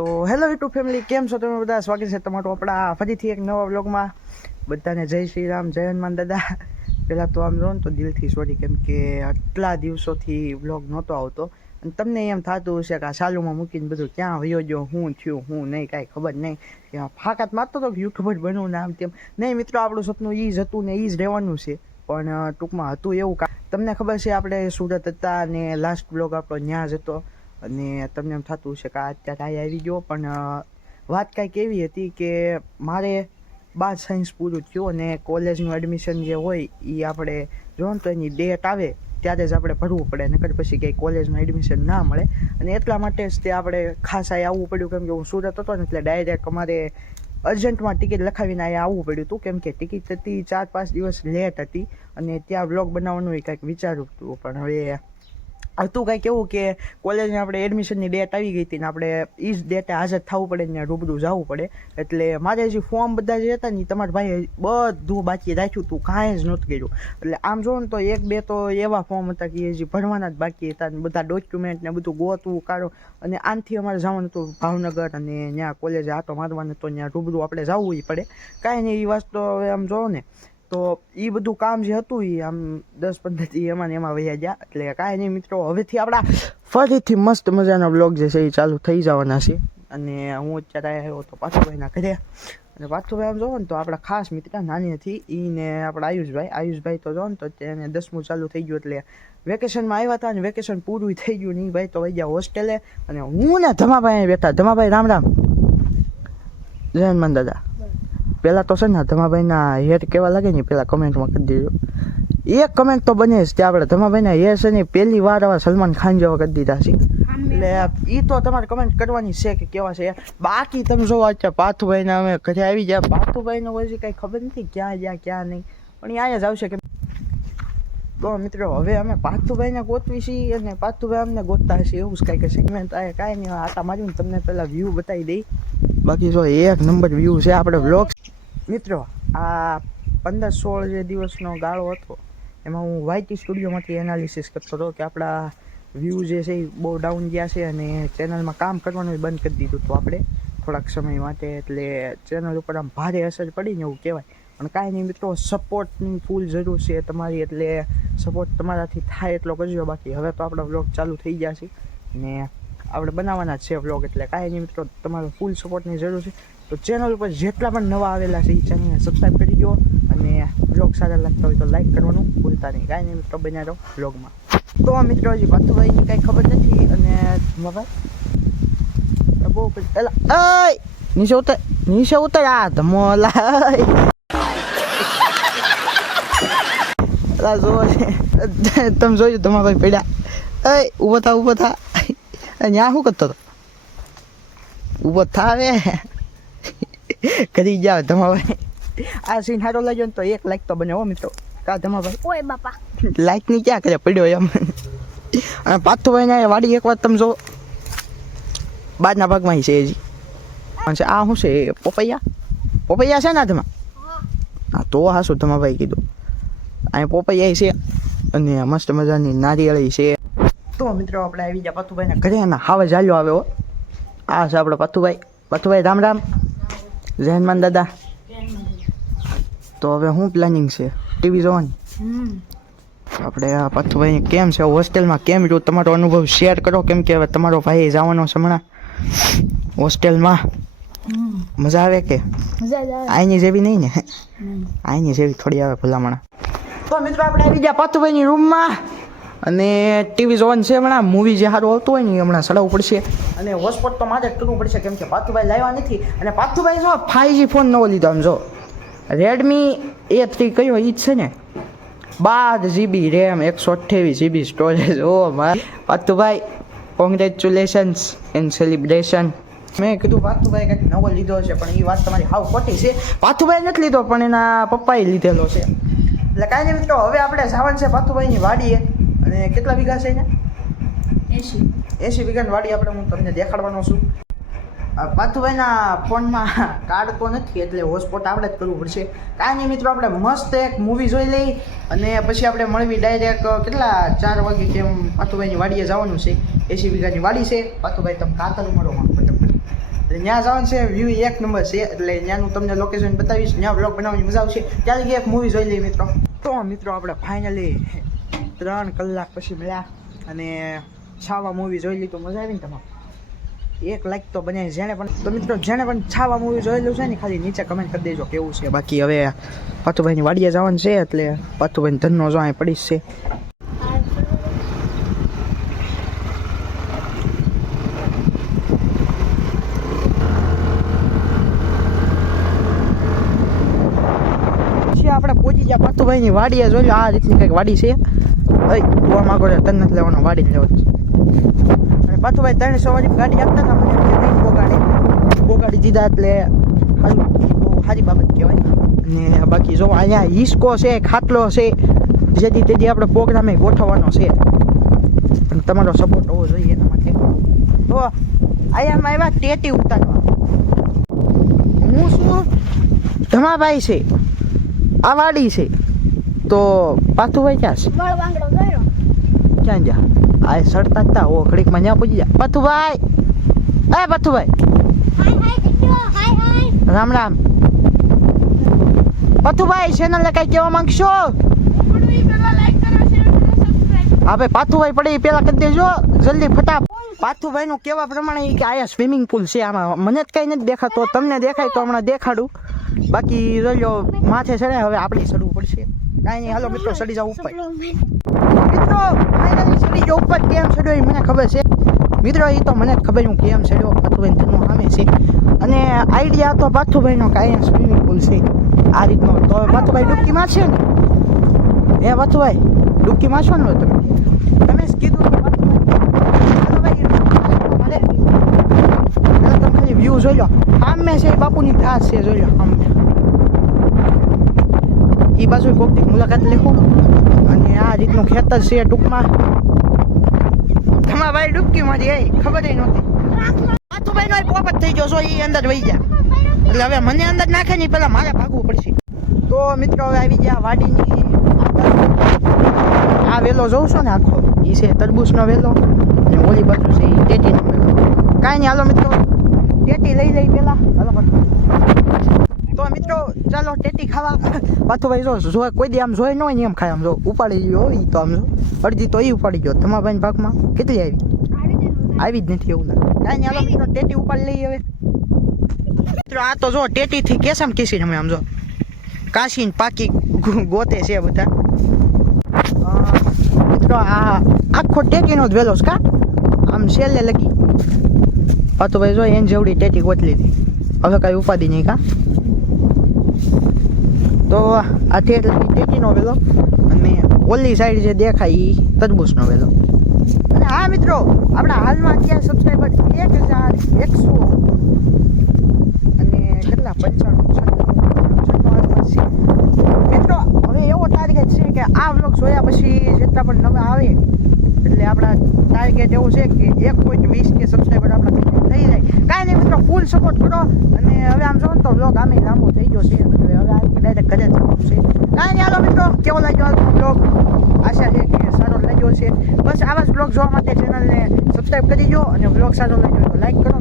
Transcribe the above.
તો hello YouTube family, કેમ છો તમે બધા? સ્વાગત છે તમારું આપણા ફરીથી એક નવા વ્લોગમાં. બધાને જય શ્રી રામ, જય હનુમાન દાદા. પહેલાં તો આમ જો ને તો દિલથી સોરી કેમ કે આટલા દિવસોથી વ્લોગ નહોતો આવતો. અને તમને એમ થતું હશે કે આ સાલુમાં મૂકીને બધું ક્યાં વયો ગયો, હું થયું, હું નહીં, કાંઈ ખબર નહીં. ફાકાત મારતો હતો કે યુટ્યુબર બનવું ને આમ તેમ. નહીં મિત્રો, આપણું સપનું એ જ હતું ને એ જ રહેવાનું છે. પણ ટૂંકમાં હતું એવું તમને ખબર છે, આપણે સુરત હતા અને લાસ્ટ બ્લોગ આપણો ત્યાં જ હતો. અને તમને એમ થતું હશે કે આ અત્યારે આ આવી ગયો, પણ વાત કાંઈક એવી હતી કે મારે બાર સાયન્સ પૂરું થયું અને કોલેજનું એડમિશન જે હોય એ આપણે જો તો એની ડેટ આવે ત્યારે જ આપણે ભરવું પડે, નકર પછી ક્યાંય કોલેજમાં એડમિશન ના મળે. અને એટલા માટે જ તે આપણે ખાસ અહીં આવવું પડ્યું, કેમ કે હું સુરત હતો ને એટલે ડાયરેક્ટ અમારે અર્જન્ટમાં ટિકિટ લખાવીને અહીંયા આવવું પડ્યું હતું, કેમ કે ટિકિટ હતી ચાર પાંચ દિવસ લેટ હતી અને ત્યાં બ્લોગ બનાવવાનું એ કંઈક વિચાર્યું હતું, પણ હવે હતું કંઈક એવું કે કોલેજને આપણે એડમિશનની ડેટ આવી ગઈ હતી ને આપણે એ જ ડેટે હાજર થવું પડે ને રૂબરૂ જવું પડે. એટલે મારે જે ફોર્મ બધા જે હતા ને તમારા ભાઈએ બધું બાકી રાખ્યું હતું કાંઈ જ નહોતું કર્યું. એટલે આમ જો ને તો એક, બે તો એવા ફોર્મ હતા કે એ હજી ભરવાના જ બાકી હતા ને બધા ડોક્યુમેન્ટ ને બધું ગોતવું કાઢો. અને આનથી અમારે જવાનું હતું ભાવનગર અને ત્યાં કોલેજે આટો મારવાનું તો ત્યાં રૂબરૂ આપણે જવું પડે. કાંઈ નહીં એ વસ્તુ હવે આમ જોવો ને તો એ બધું કામ જે હતું એ આમ દસ પંદરથી એમાં એમાં વહ્યા ગયા. એટલે કાંઈ નહીં મિત્રો, હવેથી આપણા ફરીથી મસ્ત મજાનો બ્લોગ જે છે એ ચાલુ થઈ જવાના છે. અને હું અત્યારે આવ્યો તો પાથુભાઈના ઘરે. અને પાથુભાઈ આમ જોવો ને તો આપણા ખાસ મિત્ર નાની હતી એને આપણા આયુષભાઈ. આયુષભાઈ તો જો ને તો એને દસમું ચાલુ થઈ ગયું એટલે વેકેશનમાં આવ્યા હતા અને વેકેશન પૂરું થઈ ગયું નહીં ભાઈ તો વહી ગયા હોસ્ટેલે અને હું ને ધમાભાઈ બેઠા. ધમાભાઈ રામ રામ. જય હનુમાન દાદા. પહેલાં તો છે ને, ધમાભાઈના હેર કેવા લાગે ને પહેલાં કમેન્ટમાં કરી દેજો. એક કમેન્ટ તો બને જ ત્યાં આપણે. ધમાભાઈના હેર છે ને પહેલી વાર આવા સલમાન ખાન જેવા કરી દીધા છે. એટલે એ તો તમારે કમેન્ટ કરવાની છે કે કેવા છે. બાકી તમે જોવો અત્યારે પાથુભાઈના અમે ઘરે આવી ગયા. પાથુભાઈનો છે કાંઈ ખબર નથી ક્યાં ગયા, ક્યાં નહીં. પણ અહીંયા જ આવશે કે તો મિત્રો, હવે અમે પાથુભાઈને ગોતવી છીએ અને પાથુભાઈ અમને ગોતતા હશે એવું જ કાંઈક સેગમેન્ટ આવે કાંઈ નહીં. આટા મારી તમને પહેલાં વ્યૂ બતાવી દઈ. બાકી જો એક નંબર વ્યૂ છે, આપણે વ્લોગ મિત્રો, આ પંદર સોળ જે દિવસનો ગાળો હતો, એમાં હું વાયટી સ્ટુડિયોમાંથી એનાલિસિસ કરતો હતો કે આપણા વ્યૂ જે છે એ બહુ ડાઉન ગયા છે અને ચેનલમાં કામ કરવાનું બંધ કરી દીધું હતું આપણે થોડાક સમય માટે. એટલે ચેનલ ઉપર આમ ભારે અસર પડીને એવું કહેવાય. પણ કાંઈ નહીં મિત્રો સપોર્ટની ફૂલ જરૂર છે તમારી, એટલે સપોર્ટ તમારાથી થાય એટલો કરજો. બાકી હવે તો આપણા વ્લોગ ચાલુ થઈ ગયા છે. ને આપણે બનાવવાના છે વ્લોગ એટલે કાંઈ નહીં મિત્રો, તમારો ફૂલ સપોર્ટની જરૂર છે. તો ચેનલ ઉપર જેટલા પણ નવા આવેલા છે એ ચેનલને સબસ્ક્રાઈબ કરી દો અને વ્લોગ સારા લાગતા હોય તો લાઈક કરવાનું ભૂલતા નહીં. કાંઈ નહીં મિત્રો, બન્યા રહો વ્લોગમાં તો મિત્રો, હજી પાથુભાઈની કાંઈ ખબર નથી અને બાબા બહુ એલા નીચે ઉતર નીચે ઉતર, આ ધમોલા એલા જો તમે જોયું ધમાભાઈ પડ્યા. એ ઊભો થા ઊભો થા. ત્યાં શું કરતો હતો? ઊભો થાવે. કરી જાવ ધમાભાઈ. આ સીન હારો લાગ્યો ને તો એક લાઈક તો બને હો મિત્રો. કા ધમાભાઈ? ઓય બાપા. લાઈકની ક્યાં કરે પડ્યો એમ? અને પાથુભાઈ ને વાડી એક વાત તમે જો બાજના ભાગમાં છે હજી. અને છે આ શું છે? પોપૈયા? પોપૈયા છે ને તમે હા. તો હા શું ધમાભાઈ કીધું. અહીં પોપૈયા છે અને મસ્ત મજાની નારિયેળી છે. તો મિત્રો આપણે આવી ગયા પથુભાઈના ઘરે અને હાવે ચાલ્યો આવ્યો આ છે આપણો પથુભાઈ. પથુભાઈ રામ રામ. જય દાદા. તો હવે શું પ્લાનિંગ છે? ટીવી જોવાની? આપણે આ પથુભાઈ કેમ છે? હોસ્ટેલમાં કેમ રહ્યું? તમારો અનુભવ શેર કરો. કેમ કે હવે તમારો ભાઈ જવાનો છે હમણાં. હોસ્ટેલમાં. મજા આવે કે? આઈની જેવી નહીં ને? આઈની જેવી થોડી આવે ભલામણા. તો મિત્રો આપણે આવી ગયા પથુભાઈની રૂમમાં અને ટીવી જોવાનું છે હમણાં. મૂવી જે સારું આવતું હોય ને હમણાં ચલાવવું પડશે. અને હોસ્પોટ તો મારે જ કરવું પડશે, કેમ કે પાથુભાઈ લાવ્યા નથી. અને પાથુભાઈ જો ફાઈવ ફોન નવો લીધો આમ જો. રેડમી એ થ્રી કયો એ જ છે ને? બાર જીબી રેમ એકસો અઠ્યાવીસ GB storage oh my Pathubhai congratulations and celebration મેં કીધું પાથુભાઈ કંઈક નવો લીધો છે, પણ એ વાત તમારી હાવ ખોટી છે. પાથુભાઈ નથી લીધો, પણ એના પપ્પાએ લીધેલો છે. એટલે કાંઈ નહીં મિત્રો, હવે આપણે જવાનું છે પાથુભાઈની વાડીએ. અને કેટલા વીઘા છે અહીંયા? એસી એસી વીઘાની વાડી આપણે હું તમને દેખાડવાનો છું. પાથુભાઈના ફોનમાં કાર્ડ તો નથી એટલે હોસ્પોટ આપણે જ કરવું પડશે. કાંઈ નહીં મિત્રો આપણે મસ્ત એક મૂવી જોઈ લઈ અને પછી આપણે મળવી ડાયરેક્ટ કેટલા ચાર વાગે કેમ પાથુભાઈની વાડીએ જવાનું છે. એસી વીઘાની વાડી છે. પાથુભાઈ તમે કાતર મળો ફટાફટ. એટલે ત્યાં જવાનું છે વ્યૂ એક નંબર છે. એટલે ત્યાંનું તમને લોકેશન બતાવીશ ત્યાં બ્લોગ બનાવવાની મજા આવશે. ત્યારે એક મૂવી જોઈ લઈએ મિત્રો. તો મિત્રો આપણે ફાઇનલી ત્રણ કલાક પછી મળ્યા અને છાવા મૂવી જોઈ લીધું. મજા આવી ને તમારે. એક લાઈક તો બને જેણે પણ તો મિત્રો, જેણે પણ છાવા મૂવી જોયેલું છે ને, ખાલી નીચે કમેન્ટ કરી દેજો કેવું છે. બાકી હવે પાતુભાઈની વાડીએ જવાનું છે, એટલે પાતુભાઈ ધનનો જો અહીં પડીશ છે. આપણે પહોંચી ગયા પાતુભાઈની વાડીએ, જોયું આ રીતની કંઈક વાડી છે. અય જોવા માંગો છો તને નથી લેવાનો, વાડી જ લેવો અને પાતુભાઈ ત્રણ સવારી ગાડી આપતા હતા મને બોગાડી. બોગાડી દીધા એટલે સારું બહુ સારી બાબત કહેવાય. ને બાકી જો, અહીંયા હિસ્કો છે, ખાટલો છે, જેથી તેથી આપણે પ્રોગ્રામે ગોઠવવાનો છે. તમારો સપોર્ટ હોવો જોઈએ એના માટે. તો અહીંયામાં આવ્યા, ટેટી ઉતારવા. હું શું? ધમાભાઈ છે. આ વાડી છે. તો પાથુભાઈ ક્યાં છે ક્યાં જા આ સડતા હતા ઓ ઘડીકમાં ત્યાં પૂછી જા પથુભાઈ! એ પથુભાઈ! રામ રામ. પાથુભાઈ ચેનલને કઈ કહેવા માંગશો? હા ભાઈ પાથુભાઈ પડે એ પેલા કરી દેજો. જલ્દી ફટાફ પાથુભાઈ નું કેવા પ્રમાણે કે આયા સ્વિમિંગ પુલ છે. આમાં મને જ કઈ નથી દેખાતો. તમને દેખાય તો હમણાં દેખાડું. બાકી રહ્યો માથે ચડે હવે આપણે ચડવું પડશે. કાંઈ નહીં હાલો મિત્રો સડી જાવ ઉપર મિત્રો ફાઇનલી ચડી ગયો ઉપર કેમ ચડ્યો એ મને ખબર છે મિત્રો એ તો મને ખબર હું કેમ ચડ્યો પાથુભાઈ તેનું સામે છે અને આઈડિયા તો પાથુભાઈનો કાંઈ સ્વિમિંગ પુલ છે આ રીતનો તો પાથુભાઈ ડૂબકી મારશે ને એ પાથુભાઈ ડૂબકી છો ને તમે તમે કીધું તમે ખાલી વ્યૂ જોઈ લો મેં છે બાપુની ધાસ છે જોઈ લો આમ એ બાજુ કોકની મુલાકાત લેખું અને આ રીતનું ખેતર છે ટૂંકમાં. તમારા ભાઈ ડૂબકી મારી એ ખબર નથી નહોતી. નો પોપટ થઈ ગયો છો એ અંદર વહી ગયા. એટલે હવે મને અંદર નાખે નહીં પેલા મારે ભાગવું પડશે. તો મિત્રો હવે આવી ગયા વાડીની આ વેલો જોઉં છો ને આખો. એ છે તરબૂચનો વેલો. અને ઓલી બાજુ છે એ ટેટીનો વેલો. કાંઈ નહીં, હાલો મિત્રો. ટેટી લઈ લઈ પેલા. હાલો. તો મિત્રો, ચાલો ટેટી ખાવા. પાથુભાઈ જો જો કોઈ દી આમ જોઈ ન હોય એમ ખાય આમ જો, ઉપાડી ગયો ઈ તો આમ જો. અડધી તો એ ઉપાડી ગયો. તમારા ભાઈ ભાગમાં કેટલી આવી? આવી જ નથી એવું લાગે. કાંઈ નહીં મિત્રો, ટેટી ઉપાડી લઈ હવે. મિત્રો, આ તો જો ટેટીથી કેસમ કીસી અમે આમ જો કાશીને પાકી ગોતે છે બધા. મિત્રો, આ આખો ટેટીનો જ વેલો કા? આમ છેલ્લે લગી. હા તો ભાઈ જો એને જેવડી ટેટી ગોતલી હતી હવે કાંઈ ઉપાડી નહીં કા? તો આ ટેટ ટેટીનો વેલો અને ઓલી સાઈડ જે દેખાય એ તરબૂચનો વેલો. અને હા મિત્રો, આપણા હાલમાં અત્યારે સબસ્ક્રાઈબર એક હજાર એકસો અને કેટલા? પંચાણું, છન્નું મિત્રો, હવે એવો ટાર્ગેટ છે કે આ વ્લોગ જોયા પછી જેટલા પણ નવા આવે એટલે આપણા ટાર્ગેટ એવું છે કે એક પોઈન્ટ વીસ કે સબસ્ક્રાઈબર આપણા થઈ જાય. કાંઈ નહીં મિત્રો ફૂલ સપોર્ટ કરો. અને હવે આમ જો તો બ્લોગ આમે લાંબો થઈ ગયો છે. એટલે હવે આ ડાયરેક્ટ ઘરે જવાનું છે. કાંઈ નહીં, હાલો મિત્રો, કેવો લાગ્યો આ વ્લોગ આશા છે કે સારો લાગ્યો છે બસ આવા જ બ્લોગ જોવા માટે ચેનલને સબસ્ક્રાઈબ કરી દો અને બ્લોગ સારો લાગ્યો તો લાઈક કરો.